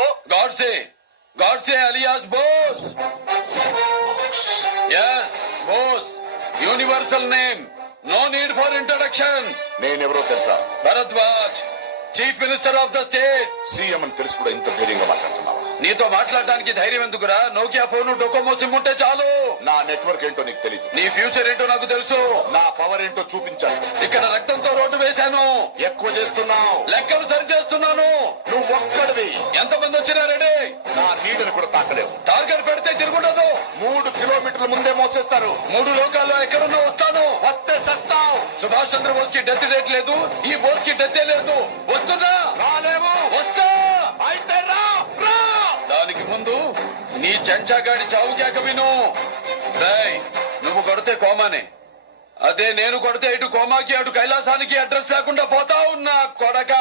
నువ్వు? Godse alias Bose. S Bose, universal name, no need for introduction. నేనెవరో తెలుసా? Bharadwaj, chief minister of the state. CM అని తెలిసి కూడా ఇంత ధైర్యంగా మాట్లాడుతున్నావా? నీతో మాట్లాడడానికి ధైర్యం ఎందుకురా? నోకియా ఫోన్, డొకోమో సిమ్ ఉంటే చాలు. నా నెట్వర్క్ ఏంటో నీకు తెలీదు. నీ ఫ్యూచర్ ఏంటో నాకు తెలుసు. నా పవర్ ఏంటో చూపించాను. ఇక్కడ రక్తంతో రోడ్డు వేశాను. ఎక్కువ చేస్తున్నావు. లెక్కలు సరి చేస్తున్నాను. నువ్వు ఒక్కడివి. ఎంతమంది వచ్చినా రెడీ. నా నీడను కూడా తాకలేవు. టార్గెట్ పెడితే తిరుగుండదు. 3 కిలోమీటర్ల ముందే మోసేస్తారు. 3 లోకాల్లో ఎక్కడున్నా వస్తాను. వస్తే సస్తావు. సుభాష్ చంద్రబోస్ కి డెత్ డేట్ లేదు, ఈ బోస్ కి డెత్ లేదు. వస్తున్నా. రాలేవు. వస్తా. అయితే రా రా. దానికి ముందు నీ చెంచాగాడి చావు కేక విను. రేయ్, నువ్వు కొడితే కోమానే, అదే నేను కొడితే ఇటు కోమాకి అటు కైలాసానికి అడ్రస్ లేకుండా పోతా ఉన్నా కొడక.